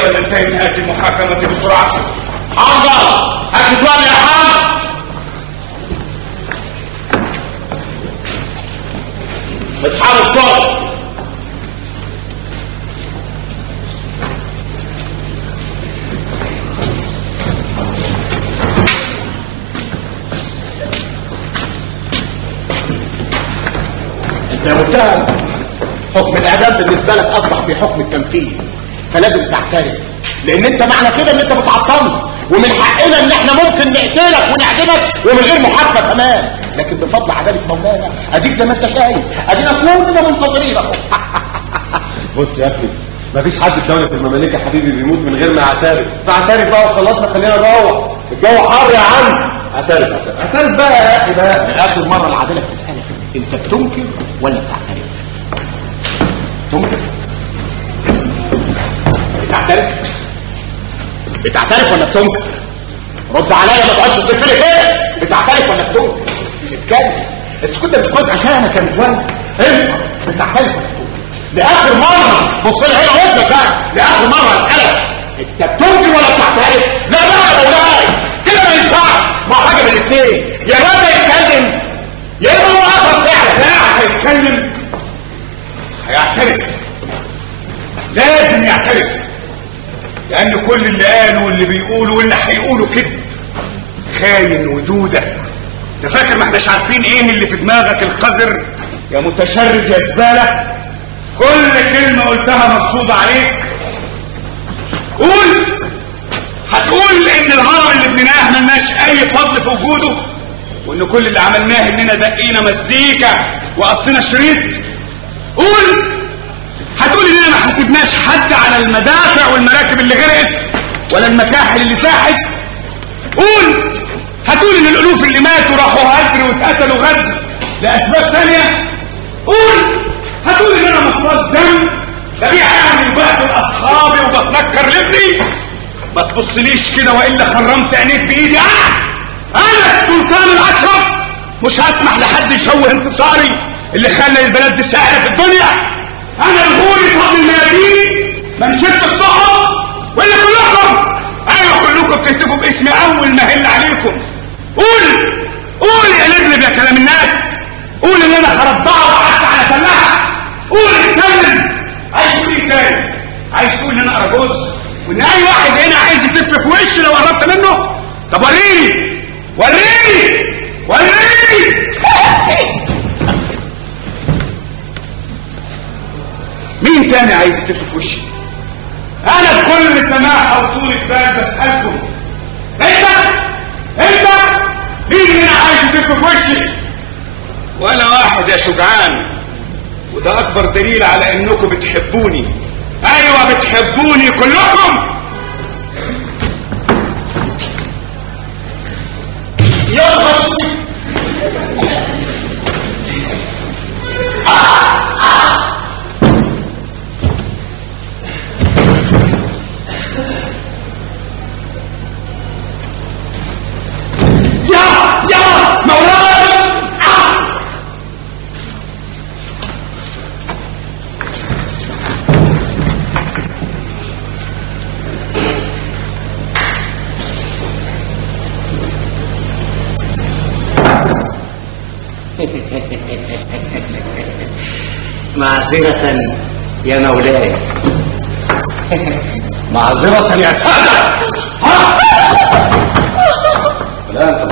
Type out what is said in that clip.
فلننتهي من هذه المحاكمة بسرعة. حاضر، هات الدول يا حاج. اصحاب الطرق. انت يا متهم، حكم الاعدام بالنسبه لك اصبح في حكم التنفيذ، فلازم تعترف، لان انت معنى كده ان انت بتعطلنا، ومن حقنا ان احنا ممكن نقتلك ونعدمك ومن غير محاكمه كمان، لكن بفضل عداله مولانا اديك زي ما انت شايف، ادينا كلنا منتظرين اهو. بص يا ابني، مفيش حد في دولة المماليك يا حبيبي بيموت من غير ما يعترف، فاعترف بقى وخلصنا، خلينا نروح، الجو حار يا عم. اعترف بقى يا اخي بقى. لاخر مره العداله بتسالك، انت بتنكر ولا بتعترف؟ تنكر؟ بتعترف ولا بتنكر؟ رد عليا، ما تقعدش تقفلي كده. بتعترف ولا بتنكر؟ اتكلم. السكوت ده مش كويس عشان انا كان اتولد. انت بتعترف ولا بتنكر؟ لاخر مره بص لي هنا واسمك بقى، لاخر مره اسالك، انت بتنكر ولا بتعترف؟ لا يا مولاي، كده ما ينفعش. ما حاجه من الاثنين، يا رب يتكلم يا اما هو قصص فعلا. لا، هيتكلم، هيعترف، لازم يعترف، لأن كل اللي قالوا واللي بيقولوا واللي هيقولوا كده خاين ودودة. انت فاكر ما احناش عارفين ايه اللي في دماغك القذر يا متشرد يا زبالة؟ كل كلمة قلتها مرصودة عليك. هتقول ان الهرم اللي بنيناه ملناش اي فضل في وجوده، وان كل اللي عملناه اننا دقينا مزيكا وقصينا الشريط. هتقول اننا ما حاسبناش حد على المدافع والمراكب اللي غرقت ولا المكاحل اللي ساحت. هتقول ان الالوف اللي ماتوا راحوا هدر واتقتلوا غدر لاسباب تانية. هتقول ان انا مصاص ذنب ببيع يعني وبقتل اصحابي وبتنكر لابني. ما تبصليش كده والا خرمت عينيك بايدي. انا السلطان الاشرف مش هسمح لحد يشوه انتصاري اللي خلى البلد دي سائره في الدنيا. انا الغولي فضل الميادين منشد الصحف، ولا كلكم؟ ايوه كلكم بتكتبوا باسمي اول ما هل عليكم. قول يا لبلب يا كلام الناس، قول ان انا خربتها وقعدت على تلها. اتكلم. عايز تقول ايه تاني؟ عايز تقول ان انا اراجوز وان اي واحد هنا عايز يتف في وشي لو قربت منه؟ طب وريني. مين تاني عايز يتف في وشي؟ انا بكل سماحه وطولة بال بسالكم، انت مين هنا عايز يتف في وشي؟ ولا واحد يا شجعان، وده اكبر دليل على انكم بتحبوني. ايوه بتحبوني كلكم. يلا يا مولانا. معذرة يا مولاي. معذرة يا سادة. لا انت